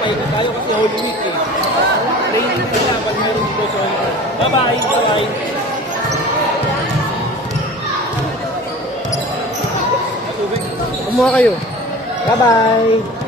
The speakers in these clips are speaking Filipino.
pahinga tayo kasi Holy Week eh. Training na lang pag meron dito sa Holy Week. Bye-bye! Bye-bye! Kumuha kayo. Bye-bye!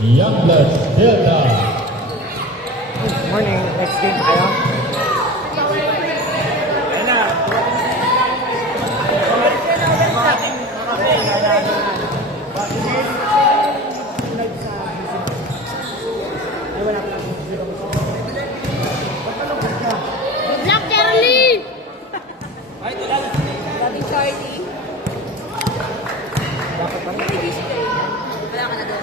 Youngblood Delta. Morning. Next game tayo. Good luck, Caroline! Ay, ito lang. Sabi Charlie. Dapat pa rin. Wala ka na doon.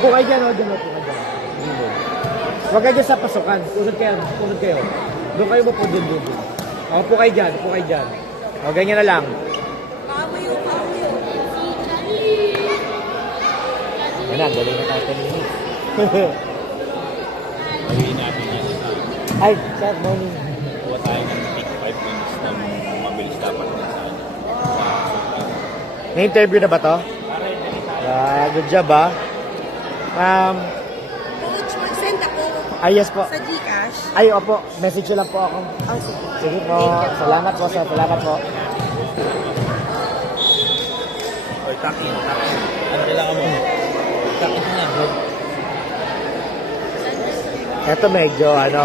Upo kayo dyan, o. Dyan, upo kayo dyan. Huwag kayo dyan sa pasukan. Usod kayo. Usod kayo. Doon kayo mo po dun. O, upo kayo dyan. Upo kayo dyan. O, ganyan na lang. Pakamuyo. Yan na, galing na tayo kanina. Gawin natin yan sa Ay, sir, morning. kuha tayo ng take 5 minutes. dapat din sa ano. Na-interview na ba to? Para yung delikado. Good job, ah. Coach, mag-send ako Yes po. sa Gcash. Ay, opo. Message nyo lang po ako. Sige po. Salamat po, sir. Salamat po. Or takin. Ano kailangan mo? Takin na. Ito medyo, ano.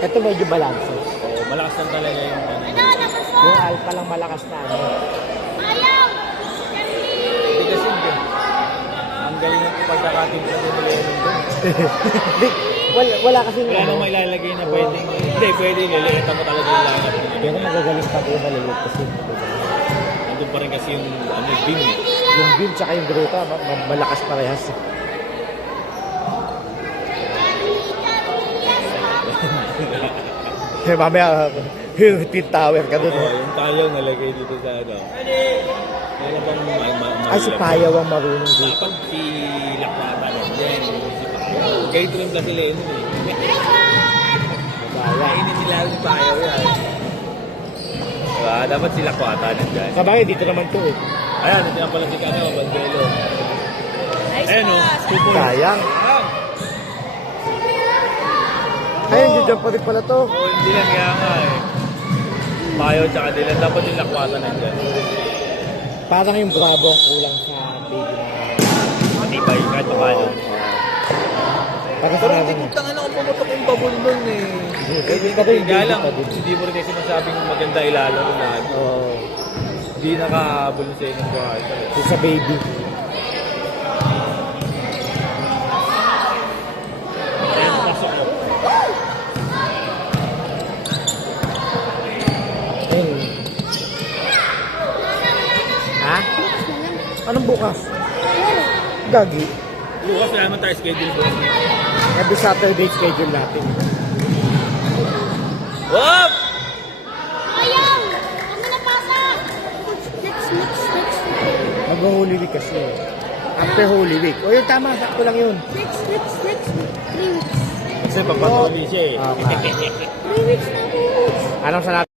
Ito medyo balance. Oo, malakas lang talaga yung ano. Yung alpha lang malakas na, ano. Hindi kasi hindi. Ang galing ng pagkakating sa Lennon doon. Di, wala kasi Wala nang mailalagay na pwedeng, hindi, pwede lilitan mo talaga yung lineup mo. Pero magagaling pa din maliliit kasi. Nandun pa rin kasi yung ano, beam eh. Yung beam tsaka yung gruta, malakas parehas. Mamaya, yung twin tower ka dun. Oo, yung tayo nalagay dito sa ano. Ano bang Ay, si Payaw ang marunong dito. Dapat si Lakwata din. Si Payaw. Kayo ito yung kasi Lennon eh. Kainin nila si Payaw yan. Diba? Dapat si Lakwata nandyan. Sabagay, dito naman to eh. Ayan, nandiyan pala si Kano, Bandelo. Ayan o, 2 points. Sayang. Ayun, dyan pa rin pala to. Oo, hindi lang kaya nga eh. Payaw tsaka Dylan, dapat yung Lakwata nandyan. Parang yung Bravo ang kulang sa baby na. Matibay, kahit pa paano. Parang Pero sinabi hindi niya. ko tangan ako pumutok yung babon nun eh. Ito yung Kaya baby lang, pa din. hindi mo rin kasi masabing maganda ilalaro na. Oo. Hindi nakahabol sa inyong buhay. Yung sa baby. Ayan, pasok mo. Ayun. Ha? Anong bukas? Gagi. Bukas na naman tayo schedule bukas. Every Saturday schedule natin. Whoop! Ayaw! Ano na pasa? Next. Mag-Holy Week kasi. After Holy Week. O yun, tama. Sakto lang yun. Next. 3 weeks. Kasi papatuloy siya eh. Okay. 3 weeks na po. Anong sa natin?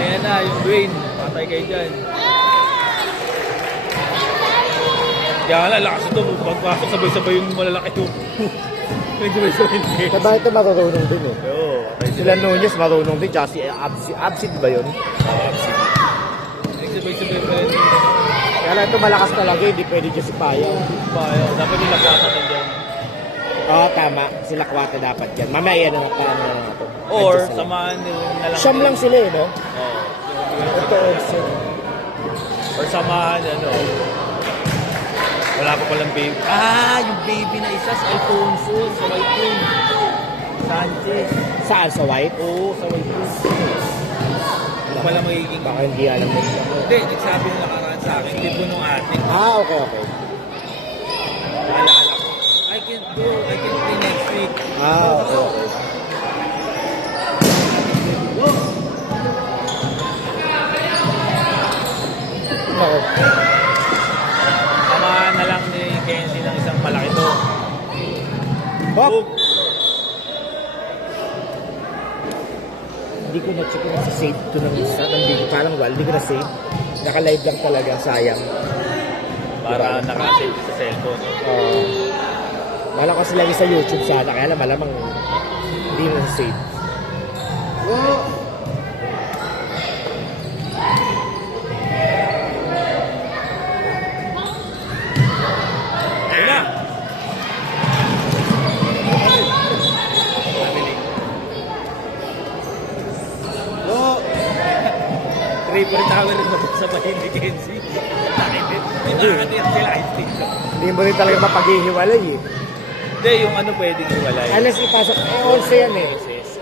Ayan na, yung Dwayne. Patay kayo dyan. Kaya nga, lakas ito. Pagpasok sabay-sabay yung malalaki yung... Yung sabay-sabay yung game. Diba ito marunong din eh. Oo, patay Sila Nunez marunong din. Tsaka si Absid ba yun? Nagsabay-sabay pa rin. Kaya lang ito malakas talaga. Hindi pwede dyan si Payaw. Dapat yung lakwata na dyan. Oo, tama. Sila Kwata dapat yan. Mamaya yan ang paano na ito. Or, Adjust na lang. samahan nyo na lang. Siyam lang sila eh, no? Oo. Ito also. Or samahan, ano. Wala pa palang baby. Yung baby na isa sa Alfonso, sa White Room. Sanchez. Saan? Sa White? Oo, sa White Room. Ano pala magiging... Baka hindi alam mo. Hindi, nagsabi nung nakaraan sa akin, tipo nung ate. Okay. Naalala ko. I can play next week. Okay. Nako. Samahan na lang ni Kenzie ng isang malaki to. Hop! Boop! Hindi ko na-check kung sa save to ng isa. Hindi parang hindi ko na-save. Naka-live lang talaga. Sayang. Para nakasave sa cellphone. Wala ko sila sa YouTube sana. Kaya malamang hindi na save. Ayun na! Triple tower rin sabay ni Kenzie. Hindi nakakatiyak sila ice cream. Hindi mo rin talaga mapaghihiwalay eh. Hindi, yung ano pwedeng iwalay. Unless ipasok. Also yan eh.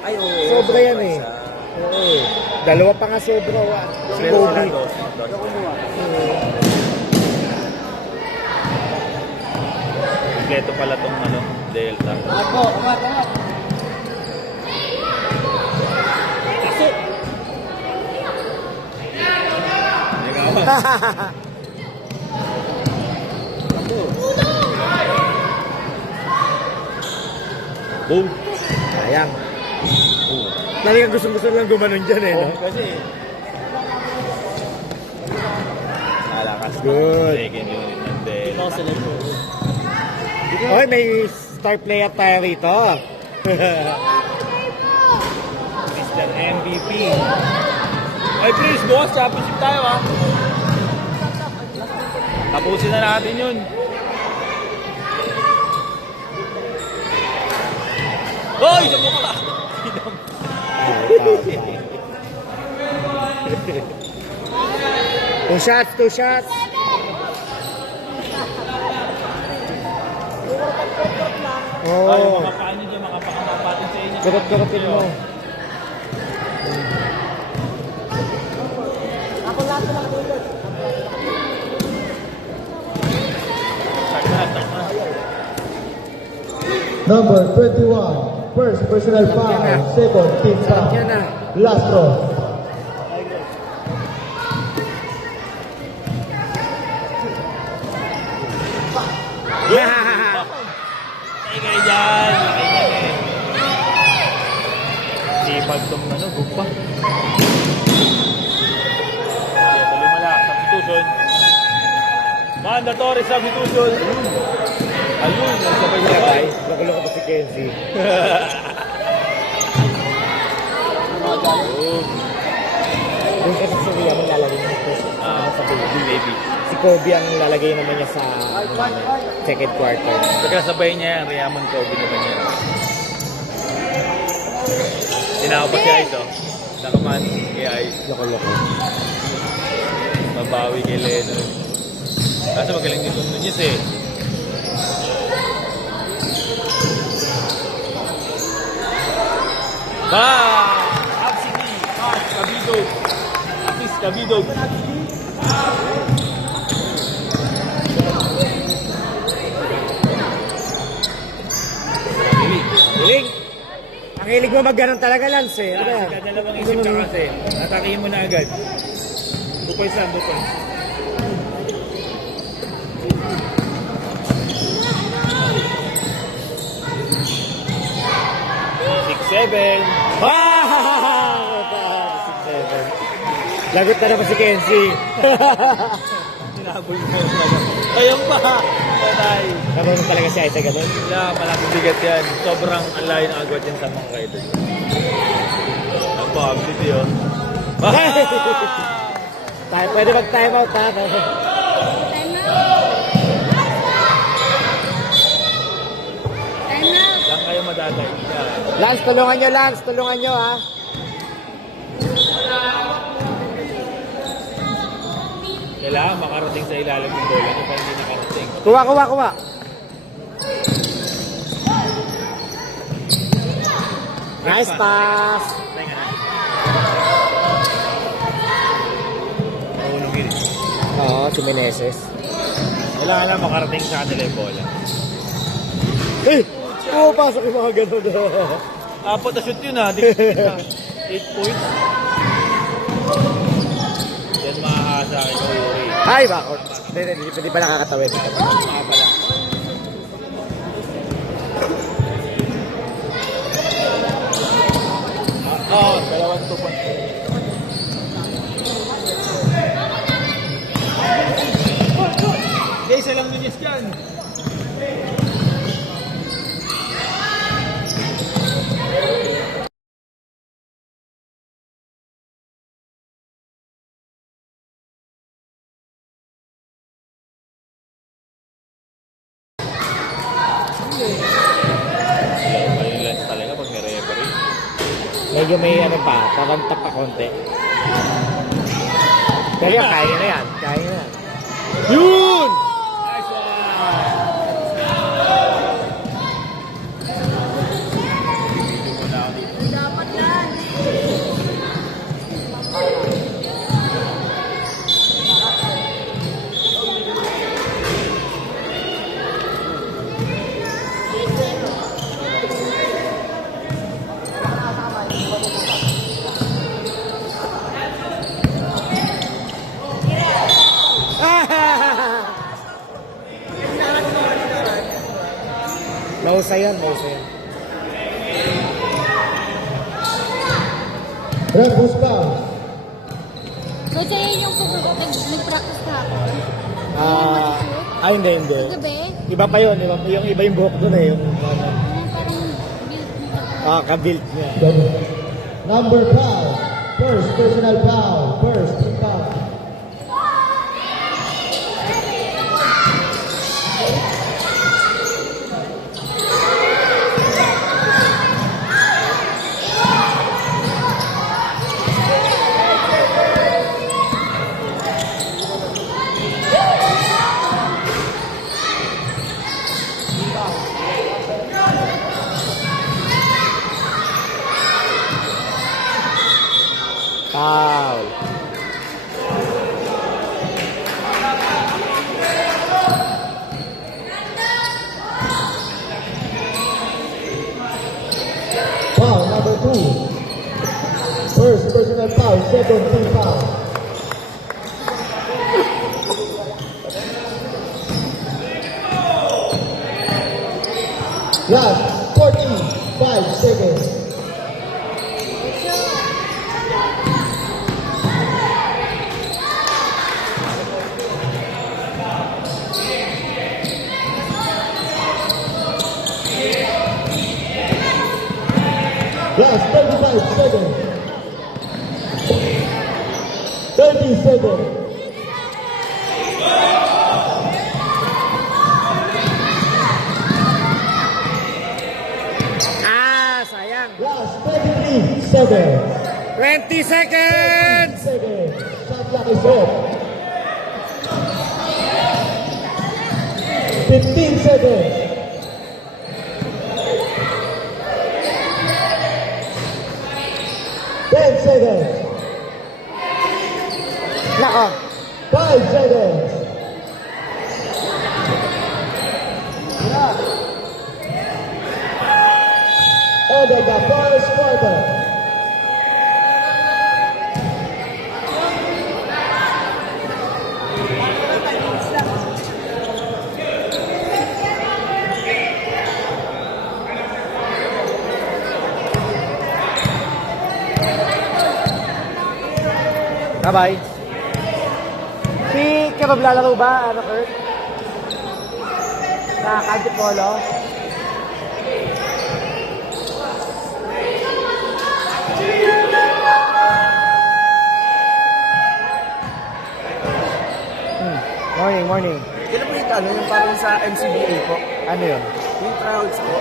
Ay, oo. Sobra yan eh. Oo. Dalawa pa nga sobra. Si Pero wala Kobe. dosing. Kompleto pala tong ano, Delta. Ako, umat. Kaso! Boom. Sayang. Talagang gusto lang gumanon dyan eh. No? Kasi. Nalakas. Good. Second unit ng Delta. Oy, may star player tayo rito. Mr. MVP. Ay, please, bukas championship tayo, ha? Tapusin na natin yun. Hoy! Damo ka! Two shots. Ay, Oh, mga paano dyan, makapakamapatin sa inyo. kurot-kurotin mo. Start na. Number 21, first personal foul, second team foul. Yan na. Last throw. Ay, kayo dyan. Sipag tong gumpa. Kaya tuloy malak. Substitution. Mandatory substitution. Ayun, nagsabay-sabay. Loko-loko to si Kenzie. Yung kasi si Ria ang lalagay niya sa baby. Si Kobe ang lalagay naman niya sa second quarter. Pagkasabay niya, Riamon Kobe naman niya. Tinawag pa siya ito. Nakaman kay Ice. Loko-loko. Mabawi kay Lennon. Kaso magaling din itong Nunez eh. Absiki! Kabidog! Assist Kabidog! Hiling! Ang hilig mo mag-ganon talaga, Lance eh. Ano yan? Dalawang isip ka kasi. Atakihin mo na agad. 2 points lang, 2 points. Seven. Lagot na naman si Kenzie. Sinabol mo yung ano. Ayun pa. Patay. Naman talaga si Isaac ganon. Yeah, malaking bigat yan. Sobrang alay ng agwat yan sa mga kaidol. Ang pag-absit yun. Tayo, pwede mag-time out ha. Time out. Time out. Lang kayo madaday. Yeah. Lance, tulungan nyo ha. Kailangan makarating sa ilalim ng bola kung hindi nakarating. Kuha. Nice pass. Teka na. Mahulog yun. Oo, si Meneses. Kailangan lang makarating sa kanila yung bola. Eh! Pumapasok yung mga ganon. Apat na shoot yun ha. 8 points. Yan makakasa akin ko Yuri. Ay, bakit? Hindi pa nakakatawid. Makapala. Dalawang 2 points. Hindi, isa lang Nunez dyan. May lens talaga pag may referee. Medyo may ano pa, tarantap pa konti. Pero kaya na yan. Yun! Nice one! Dito muna ako dito. Dapat yan. Mahusay yan, mahusay yan. Red Bulls foul. Coach, ayun yung nag-practice ka ako. Hindi. Gabi? Iba pa yun, iba yung buhok doon eh. Yung, Parang kabilt niya. Number 5. First personal foul. First team foul. Foul. Foul number 2. First personal foul. Second team foul. Last 45 seconds. Last 35 seconds. 30 seconds. Sayang. Last 23 seconds. 20 seconds! Seconds. Shot clock is off. 15 seconds. 10 seconds. Nako. 5 seconds. End of the first quarter. Bye-bye. Si Kebab lalaro ba, Kurt? Sa Kanti Polo? Morning. Kailan po yung yung parang sa MCBA po? Ano yun? Yung tryouts po.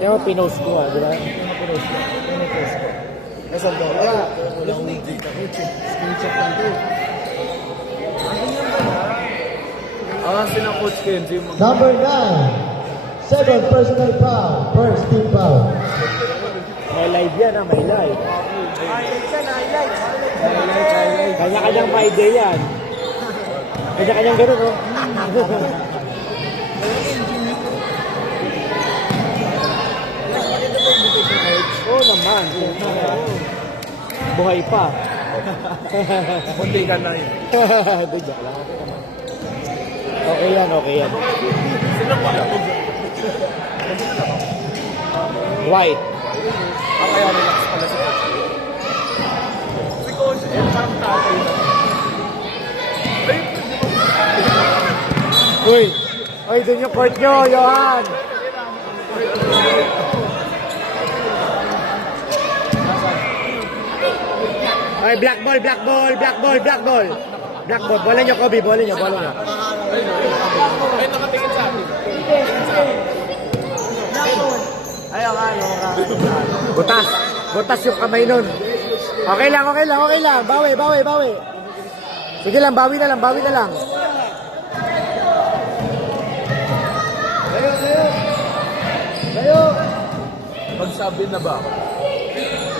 Yung pinost ko di ba? Pinost ko. Nasaan daw? Wala akong data. Screenshot lang to. Sila Coach Kenzie. Number 9. Second personal foul. First team foul. May live yan may live. Highlights yan, highlights. Kanya-kanyang pa idea yan. Kanya-kanyang gano'n, oh. Oo naman. Buhay pa. Kunti ka na yun. Hindi, joke lang. Okay yan. Sino pa ako? White. Kaya relax pala si Coach. Si Coach, parang tatay na. Uy, dun yung court nyo, Johan. Ay, black ball. Blackboard, bola nyo, Kobe, bola nyo, bola nyo. Ay, nakatingin sa atin. Butas. Butas yung kamay nun. Okay lang, okay lang, okay lang. Bawi, bawi, bawi. Sige lang, bawi na lang, bawi na lang. Magsabi na ba ako?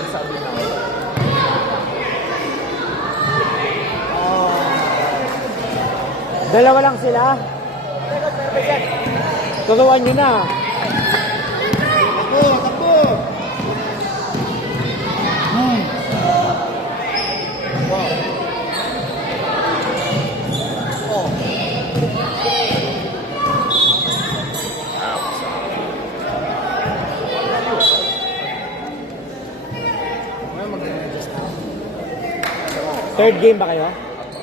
Magsabi na ako. Dalawa lang sila. Turuan nyo na. Third game ba kayo?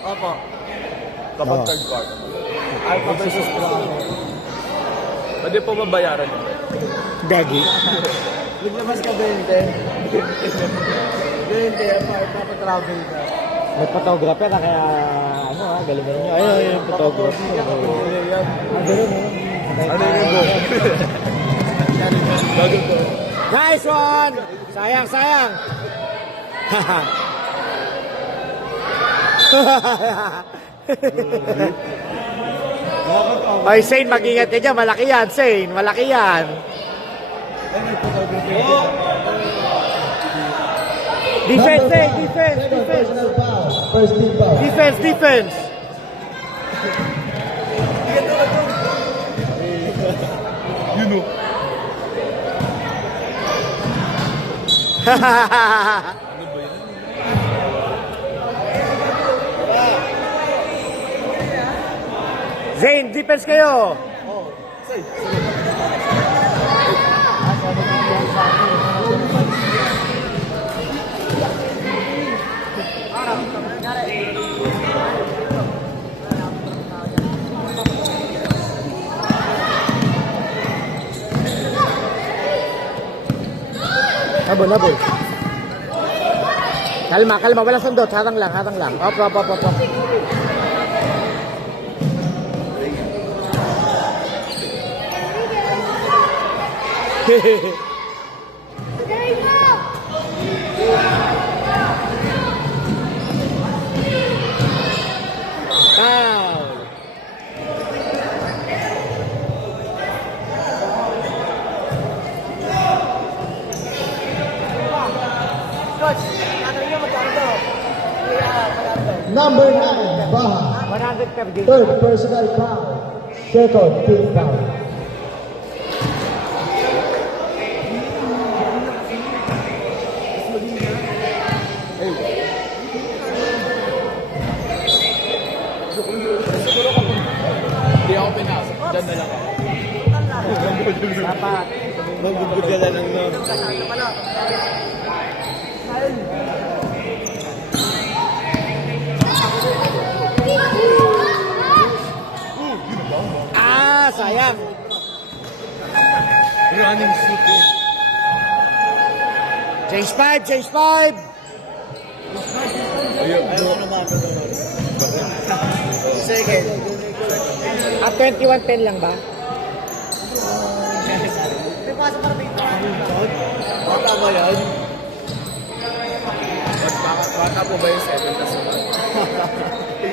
Opo. Kapag third quarter. Alpha versus Bravo. Pwede po mabayaran yun. Gagi. Naglabas ka 20. 20, papatravel ka. May photographer na kaya ano ha, galingan nyo. Ayun, yung photographer. Ganun Ano yung go? Bago po. Nice one! Sayang, sayang! Ay, Shane, mag-ingat ka dyan. Malaki yan, Shane. Malaki yan. Defense, Shane. Defense, Second defense. personal foul. First team foul. Defense, defense. You know. Zane, defense kayo. Habol, habol. Kalma, kalma. Walang sundot. Harang lang, harang lang. Op, op, op, op, op. Foul. Number 9, Baha. 100 per game. Third personal foul. Second team foul. Hindi ako pinasok. Diyan na lang ako. Dapat. Magbubud ka na lang, no? Ah, sayang. Running shoot eh. Change 5, change 5. Ayun. Second. At 21-10 lang ba? Bata ba yan? Bata po ba yung 7 tas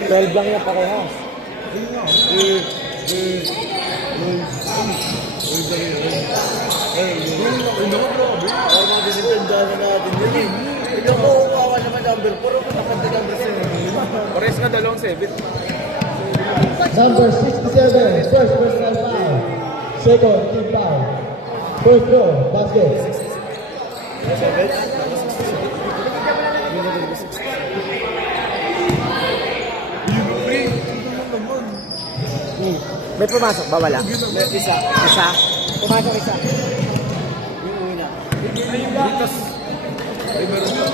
12 lang yung parehas. Pares ka dalawang 7. Number 67, first personal foul. Second team foul. First throw, basket. May pumasok ba? Wala? Isa. Isa? Pumasok isa. Litas. Ay, meron pa.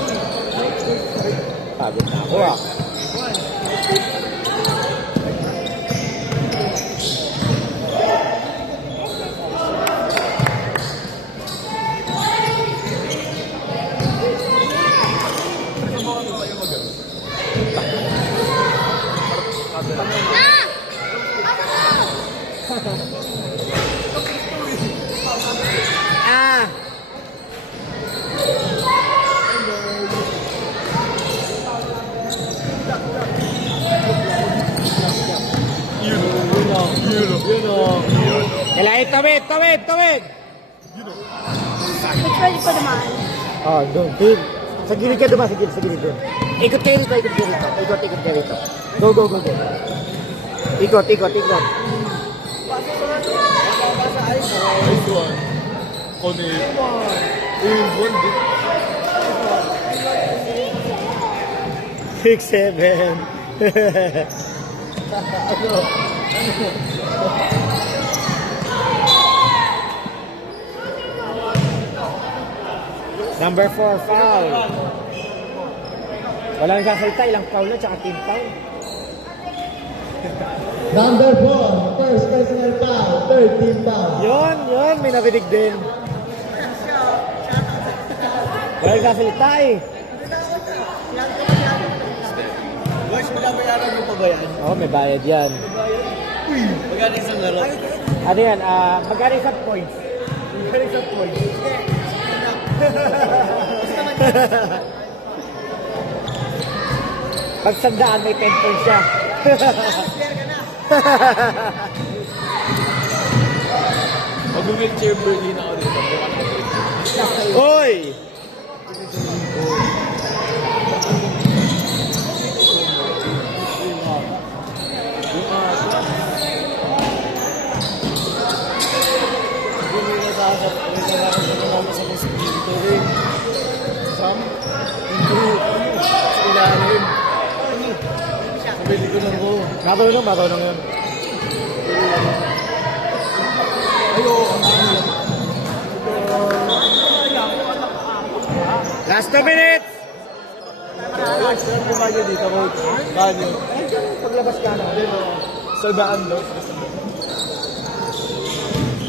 Pagod na ako ah. Yun o. Kailangan tawid, tawid, tawid! Which way ko naman? Oh, doon. Sa gilid ka dumaan, sa gilid doon. Ikot kayo rito, ikot kayo rito. Ikot kayo rito. Go, go, go, go. Ikot, ikot, ikot. Nice one. Konil. One big. 6, 7. Number 4, foul. Walang sasalita, ilang foul na, tsaka team foul. Number 4, first personal foul, third team foul. Yun, may narinig din. Walang sasalita eh. Guys, binabayaran mo pa ba yan? Oo, may bayad yan. Magkano isang laro? Ano yan, magkano isang points? Magkano isang points? Pag sandaan, may 10 points siya. Mag-wheelchair Berlin ako dito. Hoy! Marunong yun. Last 2 minutes! Saan kumanya dito, coach? Banyo. Paglabas ka na. Sa daan, no?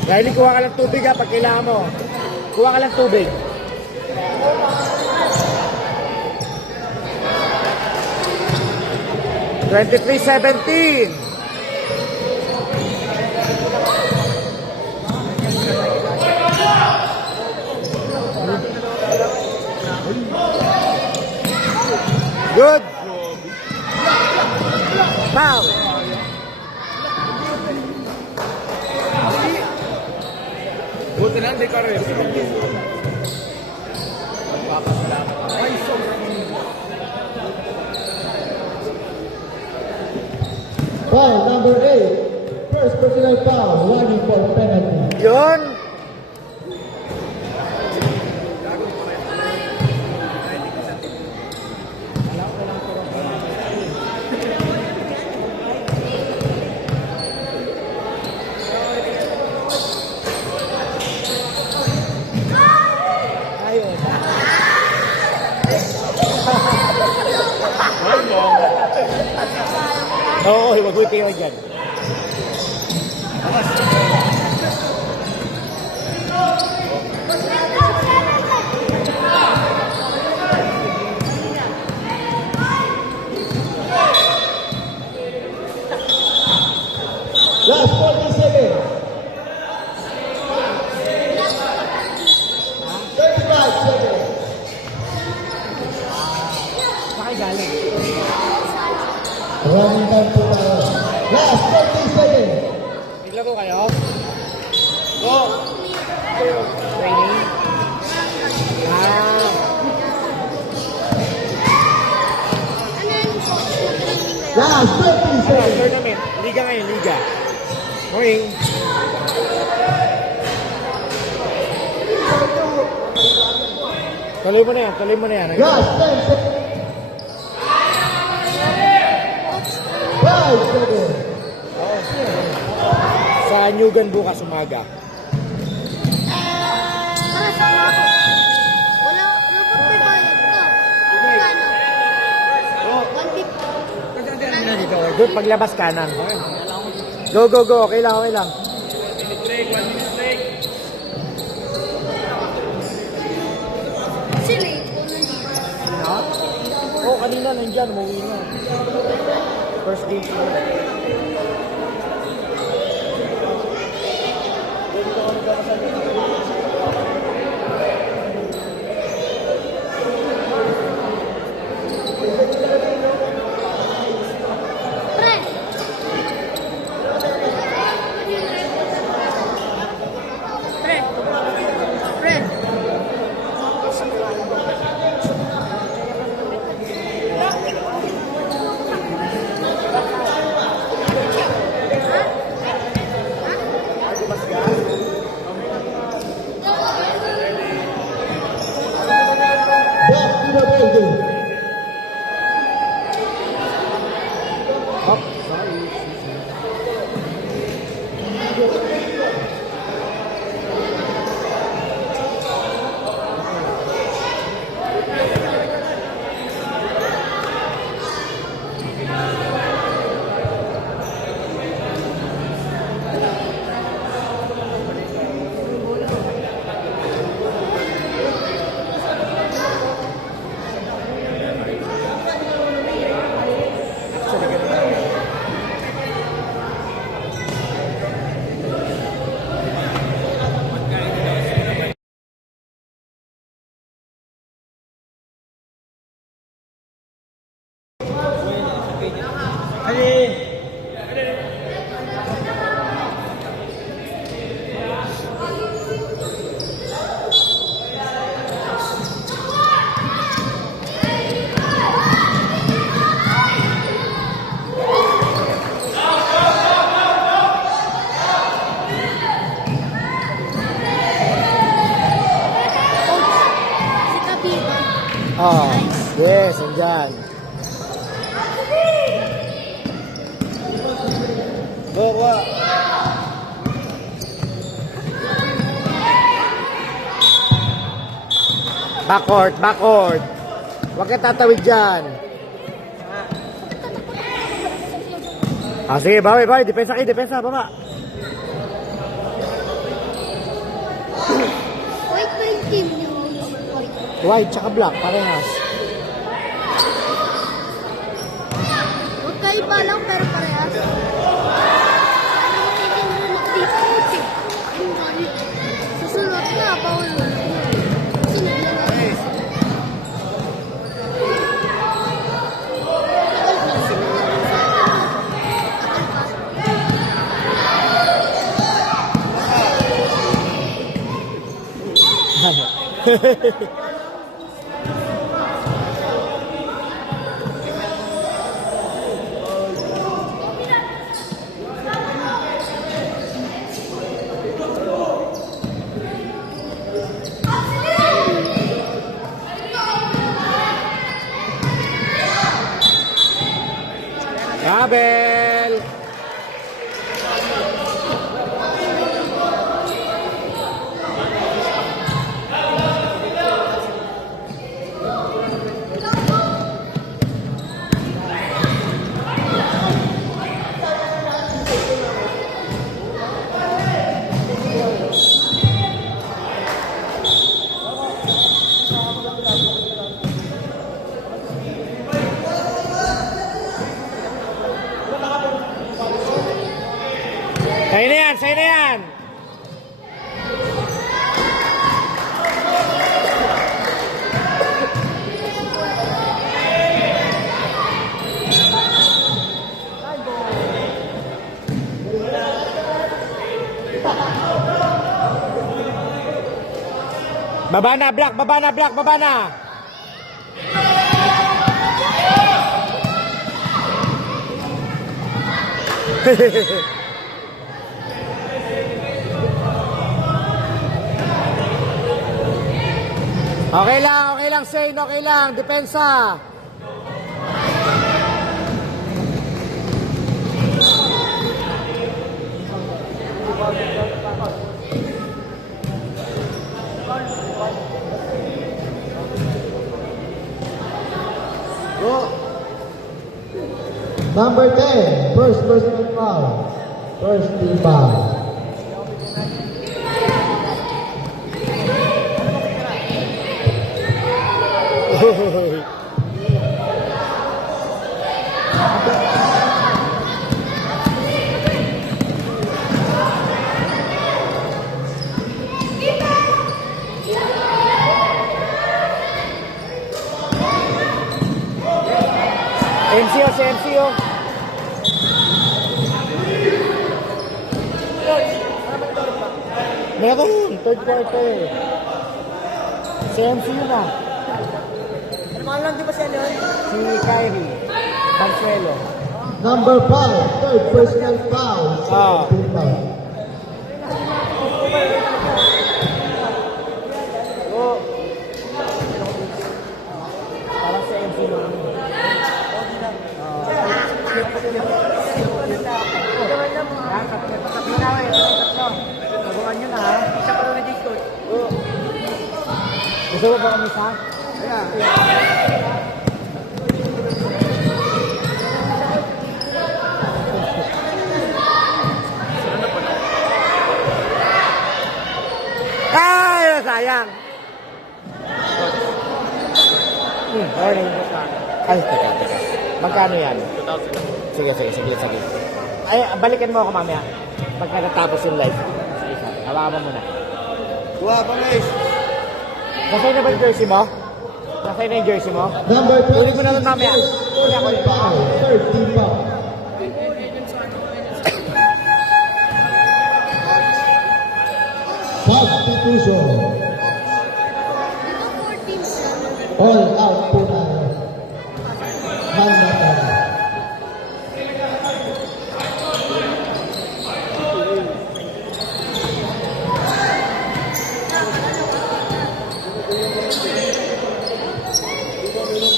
Riley, kuha ka lang tubig ha, pag kailangan mo. Kuha ka lang tubig. $23-17. Good. Foul. Buti na, hindi ka rin. Foul number 8, first personal foul, warning for penalty. Yun. Ayun. Oo, huwag mo ipingan dyan. Last 40 seconds. 35 seconds. Saan galing? Running time po tayo. Last 30 seconds. Naglaro kayo? Go! Training? Last 30 seconds. Tournament. Liga ngayon, liga. Morning. Tuloy mo na yan, tuloy mo na yan. Last 10 seconds. 5 seconds. Sa Nyugan bukas umaga. Sama ako. Wala pa bayad ka. Magkano? 150. Doon, paglabas kanan. Go, go, go. Okay lang, okay lang. Si Rico nandito. Ha? Oo, kanina nandyan. Umuwi na. First game ko. Pre! Si Kabiba. Oh, yes, andyan. Bawa. Backward, backward. Huwag ka tatawid dyan. Ah, sige, bawi, bawi. Depensa kayo, depensa, baba. White pa yung team niyo. White, tsaka black, parehas. Magkaiba lang pero parehas. Ano magiging remote dito, coach eh? Yung sabi, susunod na, bawal mo. Kasi naglalaro. Tagal pa, sinunod sa akin. Tagal pa. Rabel! Sa'yo na yan, sa'yo na yan! Baba na, black, baba na, black, baba na! Okay lang, Shane, okay lang, depensa. Number 10, first personal foul. First team foul. MCO, si MCO. Meron, third quarter. Si MCO na. Ano di ba siya nun? Si Kyrie. Consuelo. Number 5, third personal foul. Ah. Second team foul. Parang si MCO. Taguan nyo na ha. Isa pa rin dito. Gusto mo ba kami sa? Ay, sayang. Morning. Ay, teka. Magkano yan? 2,000. Sige. Ay, balikan mo ako mamaya. Pagka natapos yung live. Sige, hawakan mo muna. Tuwa, Pangis! Nasa'yo na ba yung jersey mo? Nasa'yo na yung jersey mo? Number 10, Ulit mo na lang mamaya. personal foul. Third team foul. decision. Di ba 14 siya? All out po tayo. Mandatory.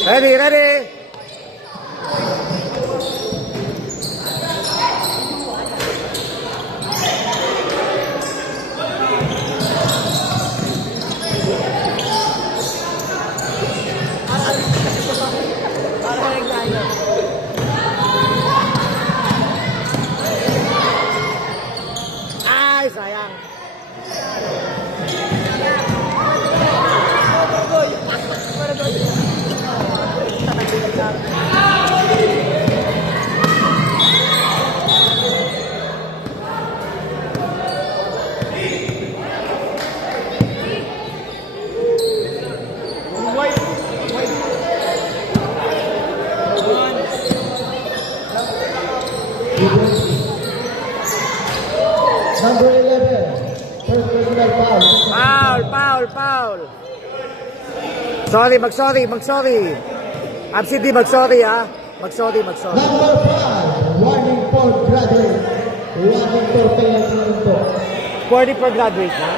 Ready, ready. Ay, sayang. Number 11. First personal foul. Foul, foul, foul. Sorry, mag-sorry. Absentee, mag-sorry, ha? Mag-sorry. Number 5. Warning for graduate. Warning for penalty po. 40 per graduate na.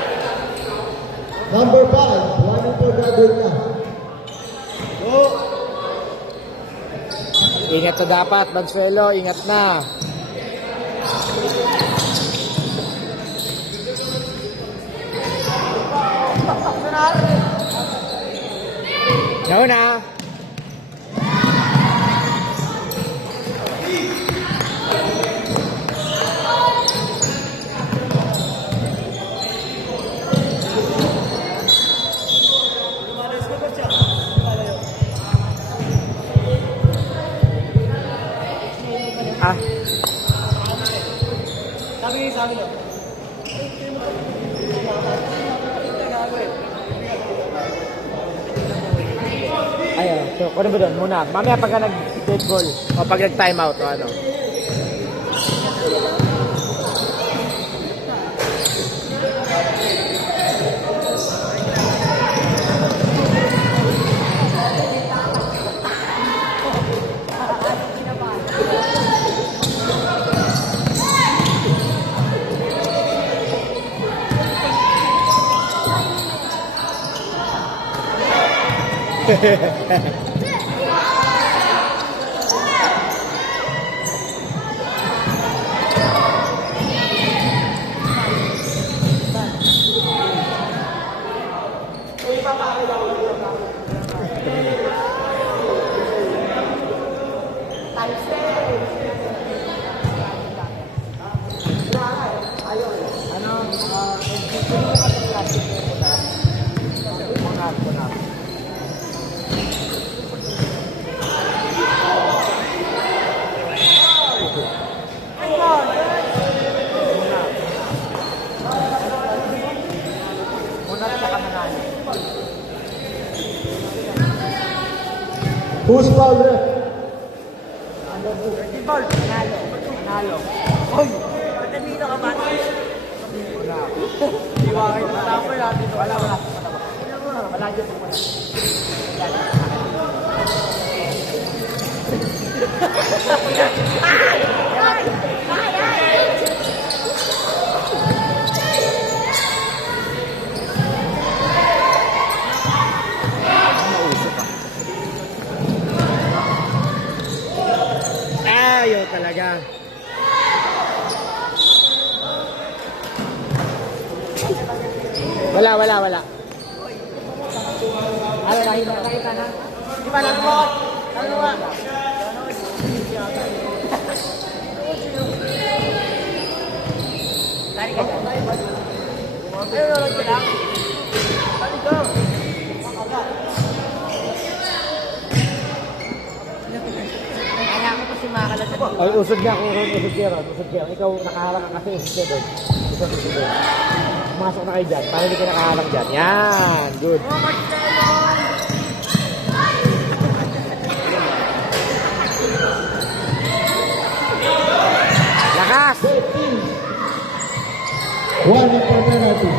Number 5. Warning for graduate na. Ingat na dapat, Bagsuelo. Ingat na. Nauna. Ah. Sabi niyo. Ayun, so, ano ba doon? Muna. Mamaya pagka nag-dead ball o pag nag-time out o ano. Who's foul ref? Ball, panalo. Hoy, patamino ka ba? Diwakay mo. Tapo yan dito. Wala. Wala dyan. Ayaw talaga. Wala. Ano, nakita na? Di ba lang mo? Ano ba? Tari ka dyan. Ayun, ulit ka lang. Tari ka. Kaya ako pa si Makalas ako. Ay, usod ka, usod ka. Ikaw, nakaharang ka kasi, usod ka doon. Usod ka. Pumasok na kayo dyan, para hindi ka nakaharang dyan. Yan, good. Lakas! 13. Warning for penalty.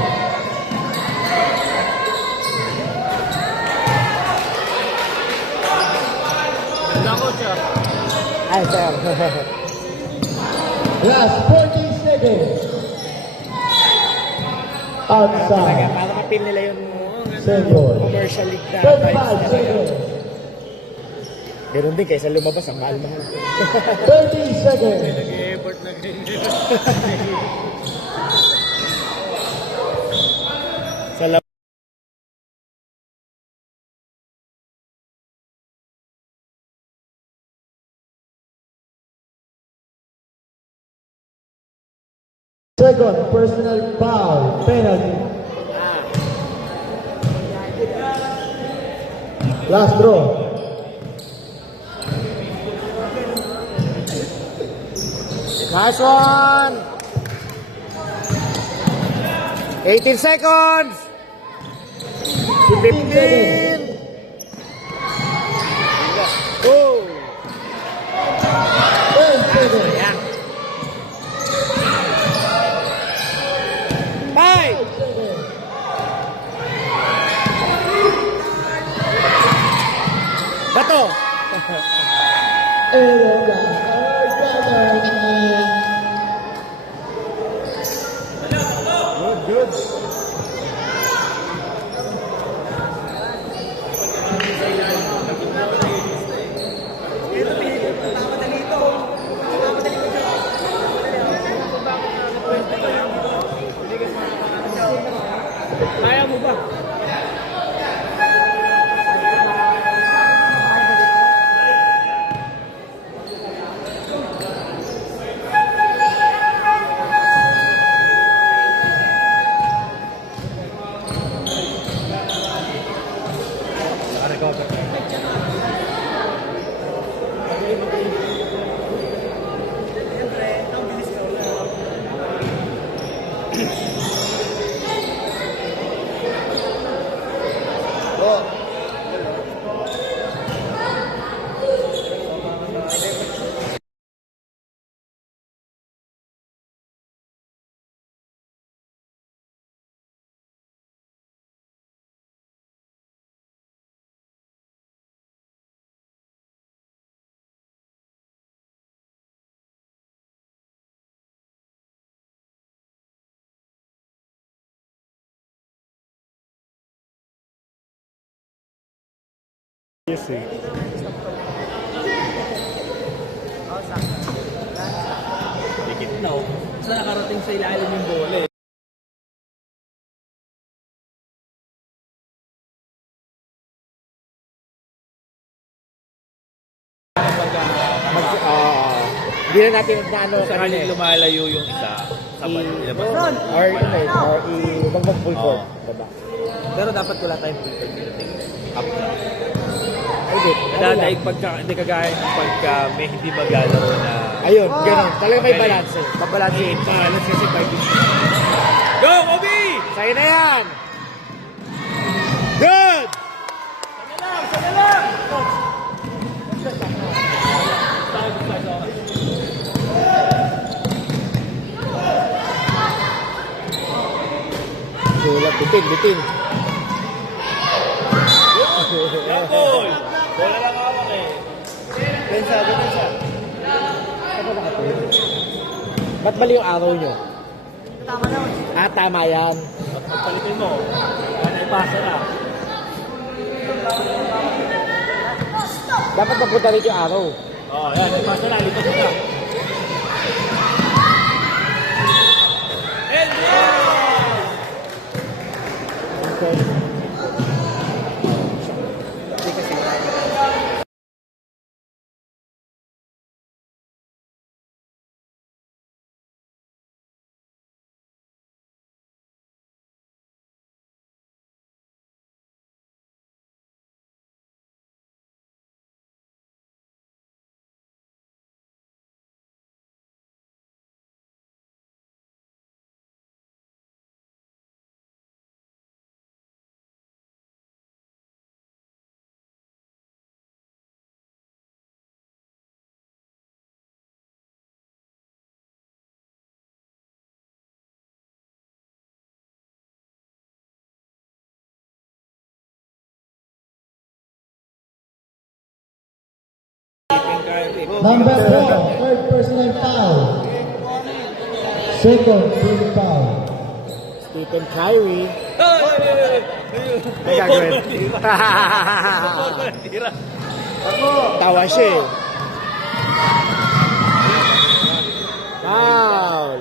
Last 40 seconds. Talaga, Outside. para mapil nila yung Second. commercial league na 35 seconds. Ganun din, kaysa lumabas, ang mahal-mahal. 30 seconds. Nag-effort na ganyan. Sa lab- Second, personal foul, penalty. Last draw. Nice one! 18 seconds! 15 seconds. 15! Oh! 10 seconds. Ayan. 5! Bato! Kaya mo ba? Yes, eh. Dikit na, oh. Saan nakarating sa ilalim yung bola, eh. Hindi na natin na ano Sa kanina kanin lumalayo yung isa, sabay, ilabas. or i-bagbag full court. Oo. Baba. Pero dapat wala tayong filter pinating up na. Hindi. Nadadaig pagka, hindi kagaya ng pagka may hindi maglalaro na... Ayun, ganun. Talaga may Okay. balance eh. Babalansin. Balance kasi pag... Go, Obi! Sa'yo na yan! Good! Sulat, bitin. Yapol! Bola lang hawak eh. Pensa. Ano ba kayo? Ba't mali yung araw nyo? Tama naman. Tama yan. Pagpalitin mo. Kaya ipasa na. Dapat mapunta rito yung araw. Oo, yan. Ipasa na. Lipat mo na. Okay. Number 4, third personal foul. Second team foul. Stephen Kyrie. May gagawin. Tawa siya eh. Foul.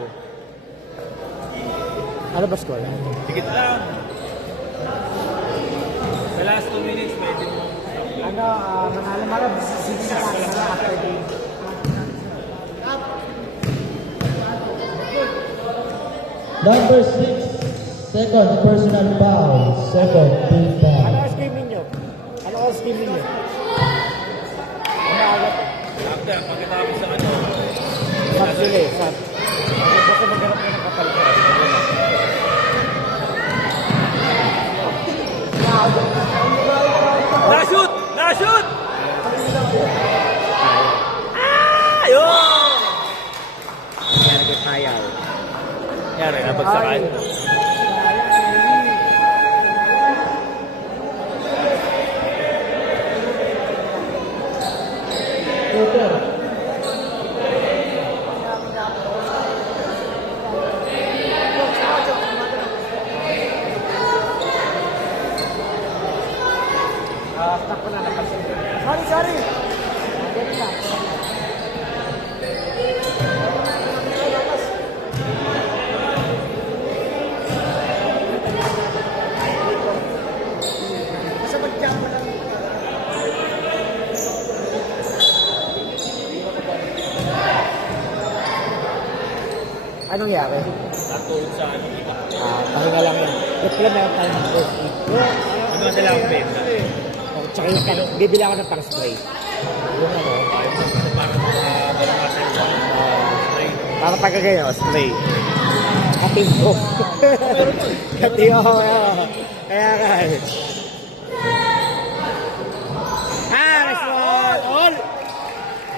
Ano ba score? Tikit lang. Sa last 2 minutes, medyo mo. Ano, manalo marab, sige na after game. Number 6, second personal foul. Second team Ano foul. oras game ninyo? Ano oras game ninyo? Ano agad? After, pagkatapos ng ano, Sab sila eh, sab. Basta maghanap na ng kapalit. na-shoot! Na-shoot! Ayun! Yan, nag-tayaw. Yari, nabagsakan. Stop ko na napansin. Sorry! Ganun lang. Basta mag-jump mo lang. Anong yari? Natulog sa ano, iba. Pahinga lang yan. Replan na yung time ng first week. Ano na lang ang benta? Tsaka yung bibili ako ng pang-spray. Yung ano, para pagkagayon, spray. Kating ko. Kating ko. Kaya ka. Nice one! All!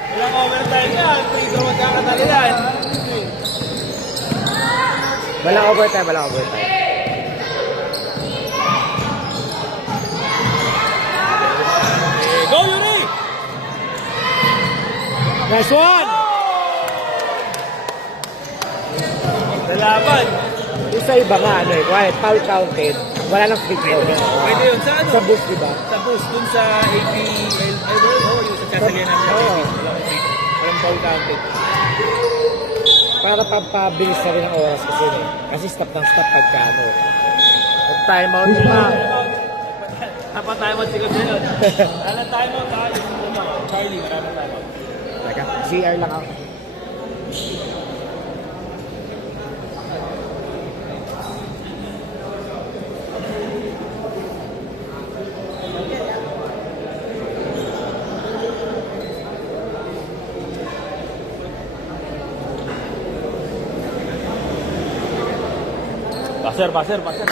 Walang overtime yan. Pwede magkakatali yan. Walang overtime. Go, Yuri! Nice one! Lalaban. Yung sa iba nga, ano eh, quiet, foul counted, wala nang free throw. Pwede yun. Sa ano? Sa boost, diba? Sa boost dun sa APL. Ay, yung sa sasagyan namin sa Oo. APL. Walang foul counted. Para pampabilis na rin ang oras kasi eh. Kasi stop ng stop pagka ano. Mag-time out na. Dapat tayo magsigot na yun. Alam tayo mo, Charlie, maraming tayo. Teka, CR lang ako. Passer.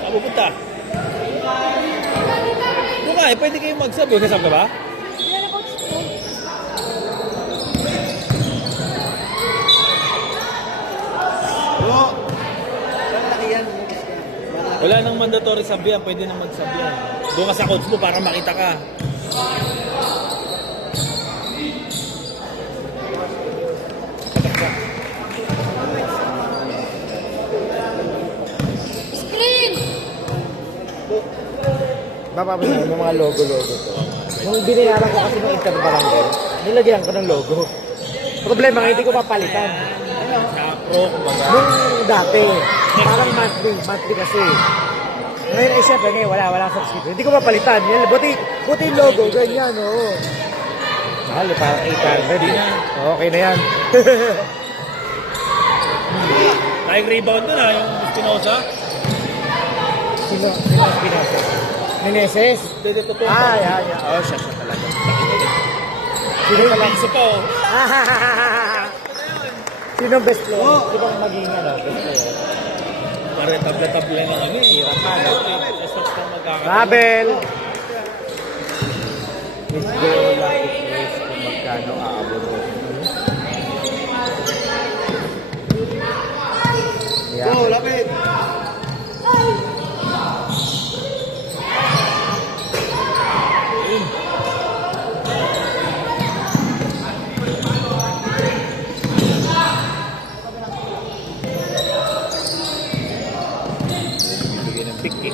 Saan pupunta? Buka eh, pwede kayong magsabi. Kasab ka ba? Wala nang mandatory sabihan, pwede nang magsabihan. Doon ka sa coach mo para makita ka. Screen! Mapapansin mo mga logo-logo to. Nung binayaran ko kasi ng interbarangay, nilagyan ko ng logo. Problema nga, hindi ko mapalitan. Sa pro, kumbaga. Nung dati, parang monthly kasi. Ngayon ay siyempre ngayon, wala subscription. Hindi ko mapalitan. Yan, buti yung logo, ganyan, oo. Mahal, parang 800. Okay na yan. Tayong rebound doon yung Espinosa. Sino ang pinasa? Meneses? Pwede totoo. Yan. Oo, siya talaga. Sino Yung pala? piso pa oh. Sino ang best player? Sino ang maging best player? Pare tabla-tabla na kami. Hirap na, no? Stop pang magkakaroon. Rabel! Let's go Lucky Fresh kung magkano aabot mo. Yeah. Go, lapit! Bigyan ng pick eh.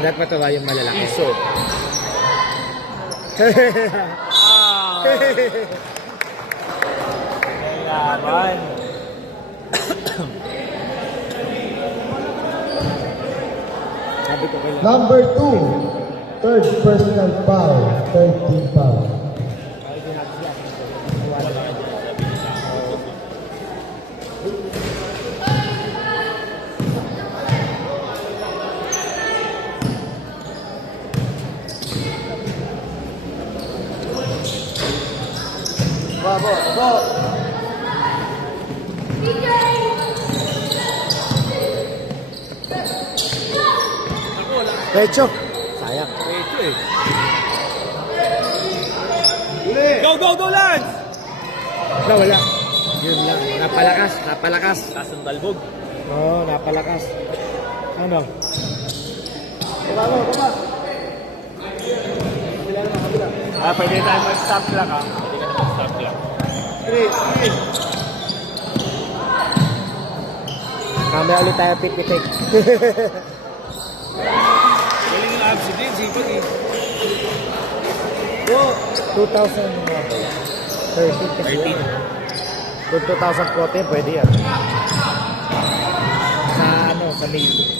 Dapat patawa yung malalaki. Iso. Laban. Sabi ko kailan. Number 2. Third personal foul. 13 foul. Pecho. Sayang. Ito eh. Go, Lance! Wala. Yun lang. Napalakas. Napalakas. Taas ng talbog. Oo, napalakas. Ano? Pwede tayo mag-stop clock ha. Pwede ka na mag-stop clock. Mamaya ulit tayo pit-pitik. Galing yung abs din, sipag eh. 2013 kasi 13. yun. Kung 2014, pwede yan. Sa Navy.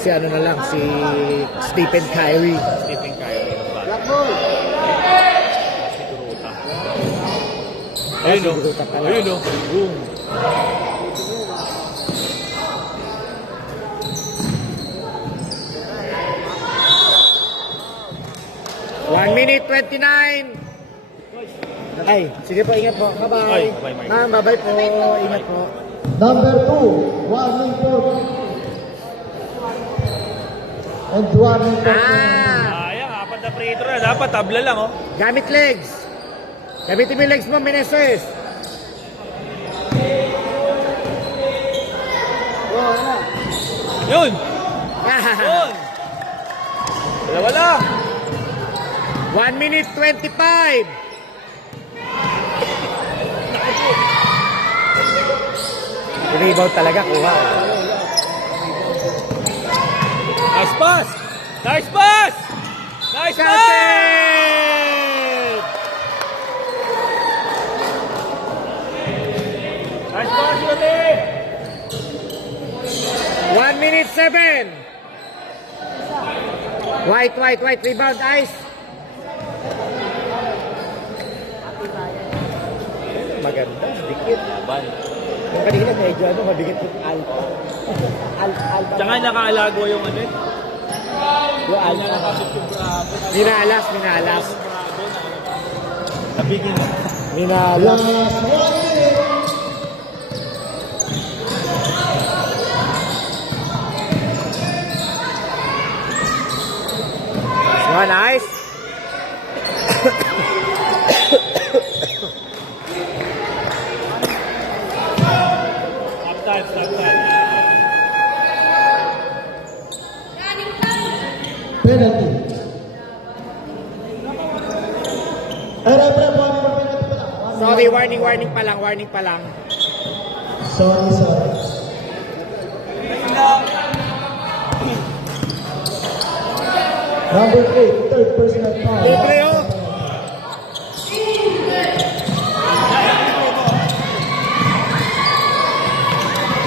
Si ano na lang, si Stephen Curry. Stephen Curry. Black ball. Si Kuruta. Ayun o. Kuruta pala. Ayun o. Boom. One minute 29. Ay, sige po, ingat po. Bye-bye. Ay, bye-bye, Mike. Ma'am, bye-bye po. Ingat po. Number 2. 1 minute. And 1 minute. Sayang, apat na free throw na. Dapat tabla lang oh. Gamit legs. Gamitin mo yung legs mo, Meneses. Yun! Yun! Dalawa lang! 1 minute 25. Rebound talaga, kuha. Nice pass! Nice pass! Nice pass! Counted! Nice pass, Yote! 1 minute 7. White. Rebound, Ice. Maganda, dikit. Laban. Yung kanina medyo mabigat yung alpha. Alpha. Tsaka nakaalago yung ano eh. Yung alpha. Minalas. Nabigin na. Minalas. Last 1 minute. So, nice. Stop time. Penalty. Referee, one more penalty pala. Sorry, warning pa lang. Sorry. Number 8, third personal foul. Libre, oh.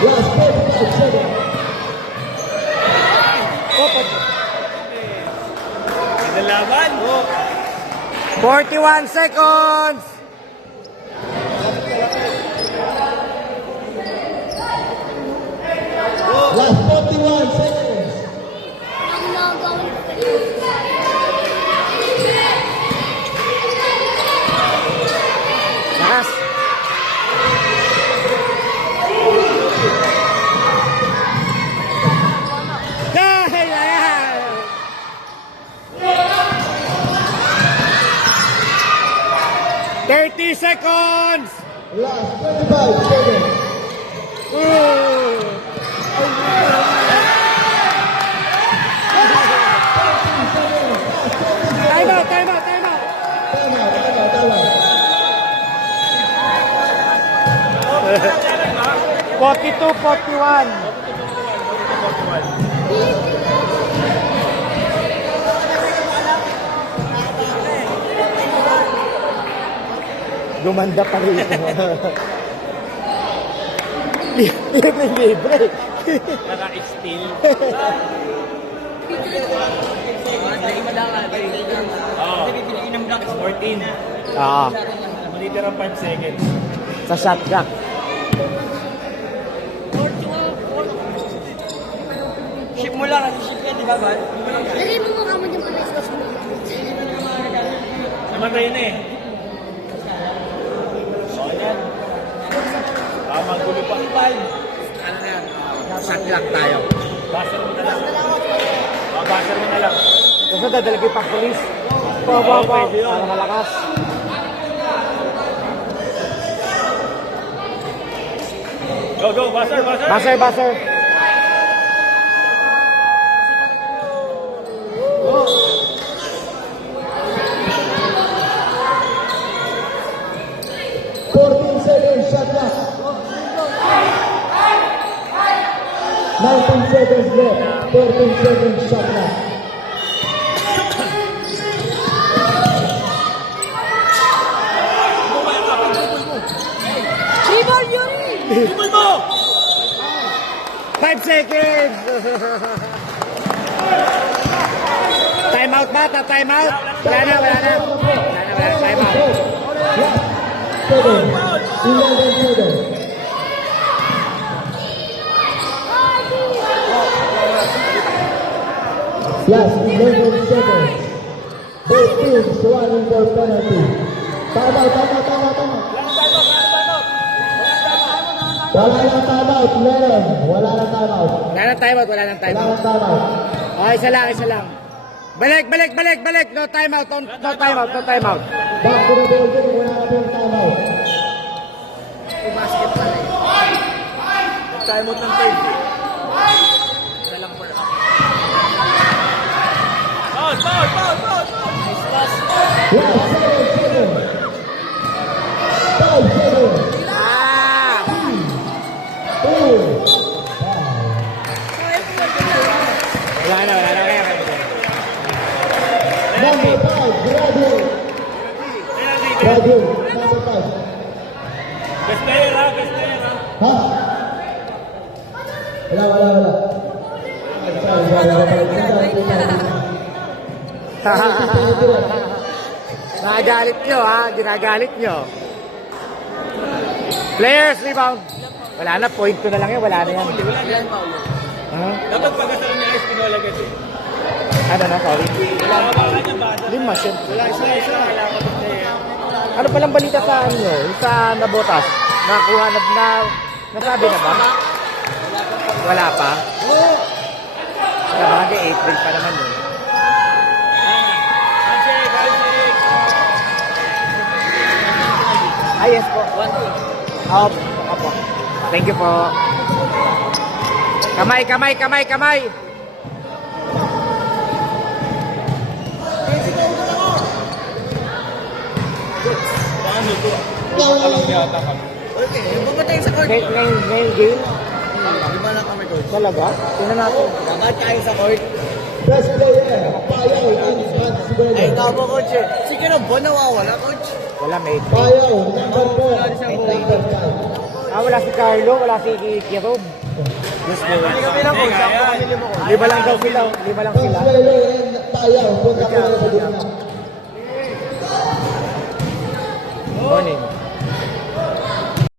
Last 45 seconds. Nalaban. 41 seconds. Last 41 seconds. Ang nagawin ko. Lakas. Dahil ayan. 30 seconds! Last 25 seconds. Time out, time out, time out! Tama. 42-41. Gumanda pa rin ito. Libre. Naka-still. Pinainom lang is 14. Ah, Manitira 5 seconds. sa shot clock. Ship mo lang, ship yan, di ba, Bal? Lagay mo mukha mo dyan pala sa susunod. Namatay na eh. So, yan. Tama, gulo pa. Ano na yan? Shot clock tayo. Buzzer mo na lang. Buzzer mo na lang. Kasi dadalagay pang police. Para malakas. Go, go, buzzer, buzzer. Buzzer. Seconds shot clock. 19 seconds left. 14 seconds shot clock. Tribal Yuri! 5 seconds! Time out ba? Time out? Wala na. Time out. 7, 11 seconds. Last 11 seconds. Both teams running for penalty. Tama. Wala nang timeout, Lennon. Wala nang timeout. Wala nang timeout. Wala nang timeout. Oh, isa lang. Balik. No timeout. No timeout. Back to the building. Wala na pong timeout. Time out ng tape. Foul! Last 7 seconds. 5 seconds. Ah! 2. Wala na. Number 5, graduate. Number 5. Best player ha. Ha? Wala. Nagagalit nyo, ha? Ginagalit nyo. Players, rebound. Wala na, point ko na lang yan. Wala na yan. Ha? Dapat pagkasalan niya Ice Pinola kasi. Ano na, sorry? Lima, siyempre. Isa. Ano palang balita sa ano? Yung sa nabotas? Nakuha na, nasabi na ba? Wala pa? Sabagay, April pa naman yun. Yes po. 1-2. Opo. Thank you po. Kamay. Alam yata kami. Okay, bumatay sa court. Ngayon game? Lima lang kami, coach. Talaga? Tingnan natin. Dapat tayo sa court. Best player, Payaw, Hans Ay, Brenner. tama, coach. Sige na, Bon nawawala, coach. Wala, may. Payaw, number 4, and number 5. Wala si Carlo, wala si Kirob. Hindi kami lang, coach. Ako kami lima, coach. Lima lang daw sila. Consuelo and Payaw, punta ko na sa gitna. Morning.